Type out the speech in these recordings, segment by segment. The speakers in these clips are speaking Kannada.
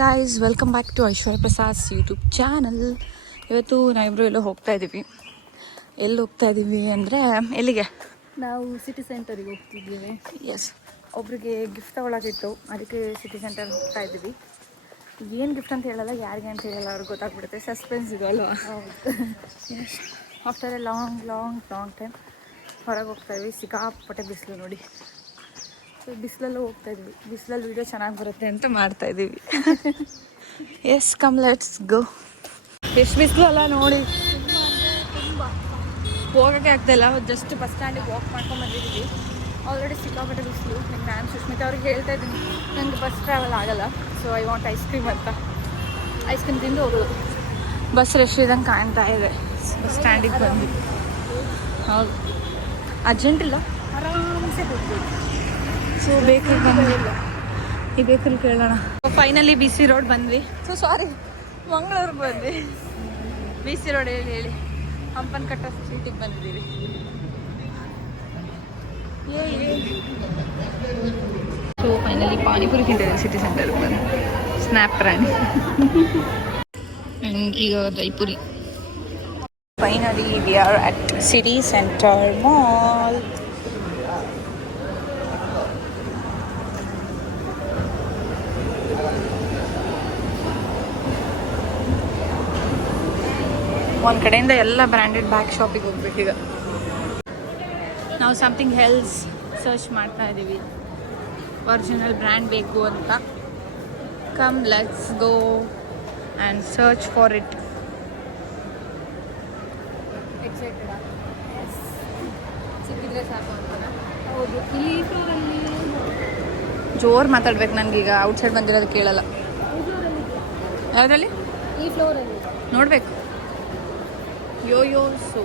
Guys welcome back to Aishwarya Prasad YouTube channel ಇವತ್ತು ನಾವಿಬ್ರು ಎಲ್ಲೋ ಹೋಗ್ತಾ ಇದ್ದೀವಿ ಎಲ್ಲಿ ಹೋಗ್ತಾ ಇದ್ದೀವಿ ಅಂದರೆ ಎಲ್ಲಿಗೆ? ನಾವು ಸಿಟಿ ಸೆಂಟರಿಗೆ ಹೋಗ್ತಿದ್ದೀವಿ. ಎಸ್ ಒಬ್ರಿಗೆ ಗಿಫ್ಟ್ ತಗೊಳಕಿತ್ತು ಅದಕ್ಕೆ ಸಿಟಿ ಸೆಂಟರ್ ಹೋಗ್ತಾ ಇದ್ದೀವಿ. ಏನು ಗಿಫ್ಟ್ ಅಂತ ಹೇಳಲ್ಲ ಯಾರಿಗೆ ಅಂತ ಹೇಳಲ್ಲ ಅವ್ರಿಗೆ ಗೊತ್ತಾಗ್ಬಿಡುತ್ತೆ. ಸಸ್ಪೆನ್ಸ್ ಇದು ಅಲ್ವಾ? Yes after a long long long time ಹೊರಗೆ ಹೋಗ್ತಾ ಇದ್ವಿ. ಸಿಕ್ಕಾಪಟ್ಟೆ ಬಿಸಿಲು ನೋಡಿ. ಸೊ ಬಿಸಿಲಲ್ಲೂ ಹೋಗ್ತಾ ಇದ್ವಿ. ಬಿಸಿಲಲ್ಲಿ ವೀಡಿಯೋ ಚೆನ್ನಾಗಿ ಬರುತ್ತೆ ಅಂತ ಮಾಡ್ತಾ ಇದ್ದೀವಿ. ಎಸ್ ಕಮ್ ಲೆಟ್ಸ್ ಗೋ ಎಷ್ಟು ಬಿಸಿಲು ಅಲ್ಲ ನೋಡಿ. ಹೋಗೋಕ್ಕೆ ಆಗ್ತಾಯಿಲ್ಲ ಜಸ್ಟ್ ಬಸ್ ಸ್ಟ್ಯಾಂಡಿಗೆ ವಾಕ್ ಮಾಡ್ಕೊಂಡು ಬಂದಿದ್ದೀವಿ. ಆಲ್ರೆಡಿ ಸಿಕ್ಕಾಪಟ್ಟೆ ಬಿಸಿಲು. ನಂಗೆ ನಾನು ಸುಷ್ಮಿತಾ ಅವ್ರಿಗೆ ಹೇಳ್ತಾ ಇದ್ದೀನಿ. ನನಗೆ ಬಸ್ ಟ್ರಾವೆಲ್ ಆಗಲ್ಲ. So I want ice cream ಅಂತ. ಐಸ್ ಕ್ರೀಮ್ ತಿಂದು ಹೋಗೋದು. ಬಸ್ ರಶ್ ಇದ್ದಂಗೆ ಕಾಣ್ತಾ ಇದೆ. ಬಸ್ ಸ್ಟ್ಯಾಂಡಿಗೆ ಬಂದು ಹೌದು. ಅರ್ಜೆಂಟ್ ಇಲ್ಲ. ಆರಾಮ್ಸೆ ಹೋಗ್ಬೋದು ಸೊ ಬೇಕ್ರಿ ಬಂದಿಲ್ಲ ಈ ಬೇಕ್ರಿ ಕೇಳೋಣ. ಫೈನಲಿ ಬಿ ಸಿ ರೋಡ್ ಬಂದ್ವಿ. ಸೊ ಸಾರಿ ಮಂಗಳೂರು ಬಂದ್ವಿ. ಬಿ ಸಿ ರೋಡ್ ಹೇಳಿ ಹೇಳಿ. ಹಂಪನಕಟ್ಟ ಸ್ಟ್ರೀಟಿಗೆ ಬಂದಿದ್ದೀವಿ. ಸೊ ಫೈನಲಿ ಪಾನಿಪುರಿ ತಿಂತಿದ್ದೀವಿ ಸಿಟಿ ಸೆಂಟರ್ಗೆ ಬಂದು ಸ್ನ್ಯಾಪ್ ಪ್ರಾಣಿ ಈಗ dahi puri. Finally we are at city centre mall ಒಂದು ಕಡೆಯಿಂದ ಎಲ್ಲ ಬ್ರ್ಯಾಂಡೆಡ್ ಬ್ಯಾಗ್ ಶಾಪಿಗೆ ಈಗ. ನಾವು ಸಮಥಿಂಗ್ ಹೆಲ್ಸ್ ಸರ್ಚ್ ಮಾಡ್ತಾ ಇದ್ದೀವಿ ಒರಿಜಿನಲ್ ಬ್ರ್ಯಾಂಡ್ ಬೇಕು ಅಂತ. Come let's go and search for it excited ಸಿಕ್ಕಿದ್ರೆ ಸಾಕು ಅಂತ. ಹೌದು ಇಲ್ಲಿ ಫ್ಲೋರಲ್ಲಿ ಜೋರು ಮಾತಾಡ್ಬೇಕು ನನಗೀಗ ಔಟ್ಸೈಡ್ ಬಂದಿರೋದು ಕೇಳಲ್ಲ. ಯಾವುದ್ರಲ್ಲಿ? ಈ ಫ್ಲೋರಲ್ಲಿ ನೋಡಬೇಕು. Yo yo so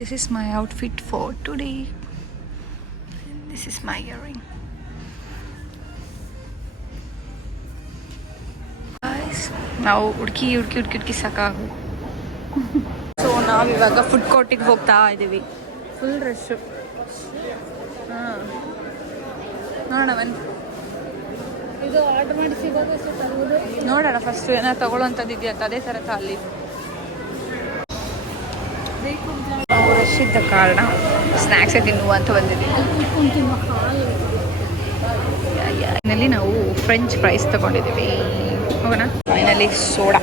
This is my outfit for today. And this is my earring. Guys, ನಾವು ಹುಡುಕಿ ಹುಡುಕಿ ಹುಡುಕಿ ಹುಡುಕಿ ಸಾಕಾಗು ಸೊ ನಾವಿವಾಗ ಫುಡ್ ಕೋರ್ಟಿಗೆ ಹೋಗ್ತಾ ಇದ್ದೀವಿ ಫುಲ್ ರಶ್ಶು ಹಾಂ. ನೋಡೋಣ ಬನ್ನಿ. ಇದು ಆರ್ಡರ್ ಮಾಡಿ ಸಿಗೋದು ಎಷ್ಟು ನೋಡೋಣ ಫಸ್ಟ್ ಏನಾರು ತಗೊಳ್ಳೋಂಥದ್ದು ಇದೆಯಾ ಅಂತ ಅದೇ ಥರ ಅಲ್ಲಿ ರಶ್ ಇದ್ದ ಕಾರಣ ಸ್ನ್ಯಾಕ್ಸೇ ತಿನ್ನುವ ಅಂತ ಬಂದಿದ್ದೀವಿ. ನಾವು ಫ್ರೆಂಚ್ ಫ್ರೈಸ್ ತಗೊಂಡಿದ್ದೀವಿ. ಹೋಗೋಣ. Finally soda